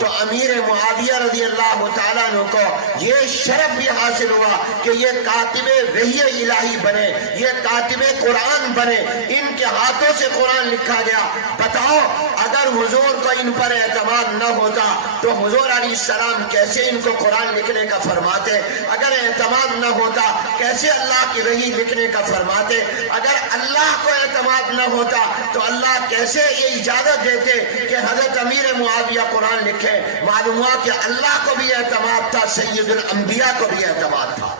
تو امیر معاویہ رضی اللہ تعالیٰ عنہ کو یہ شرف بھی حاصل ہوا کہ یہ کاتب وحی الہی بنے، یہ کاتب قرآن بنے، ان کے ہاتھوں سے قرآن لکھا گیا۔ بتاؤ اگر حضور کو ان پر اعتماد نہ ہوتا تو حضور علیہ السلام کیسے ان کو قرآن لکھنے کا فرماتے؟ اگر اعتماد نہ ہوتا کیسے اللہ کی وحی لکھنے کا فرماتے؟ اگر اللہ کو اعتماد نہ ہوتا تو اللہ کیسے یہ اجازت دیتے کہ حضرت امیر معاویہ قرآن لکھے؟ معلوم ہوا کہ اللہ کو بھی اعتماد تھا، سید الانبیاء کو بھی اعتماد تھا۔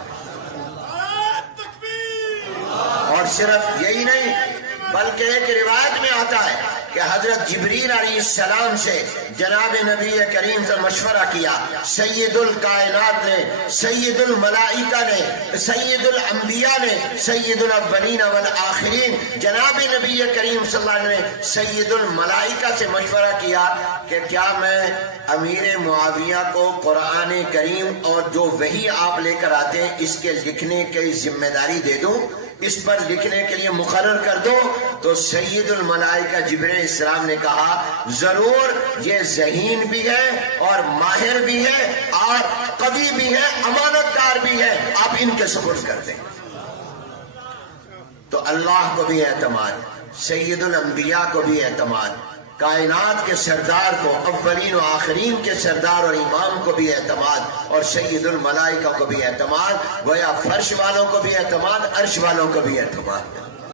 اور صرف یہی نہیں بلکہ ایک روایت میں آتا ہے کہ حضرت جبریل علیہ السلام سے جناب نبی کریم سے مشورہ کیا، سید الکائنات نے، سید الملائکہ نے، سید الانبیاء نے، سید الاولین والآخرین جناب نبی کریم صلی اللہ علیہ وسلم نے سید الملائکہ سے مشورہ کیا کہ کیا میں امیر معاویہ کو قرآن کریم اور جو وحی آپ لے کر آتے ہیں اس کے لکھنے کی ذمہ داری دے دوں، اس پر لکھنے کے لیے مقرر کر دو؟ تو سید الملائکہ جبرائیل السلام نے کہا ضرور، یہ ذہین بھی ہے اور ماہر بھی ہے اور قوی بھی ہے، امانت دار بھی ہے، آپ ان کے سپرد کر دیں۔ تو اللہ کو بھی اعتماد، سید الانبیاء کو بھی اعتماد، کائنات کے سردار کو، اولین و آخرین کے سردار اور امام کو بھی اعتماد، اور سید الملائکہ کو بھی اعتماد، گویا فرش والوں کو بھی اعتماد، عرش والوں کو بھی اعتماد۔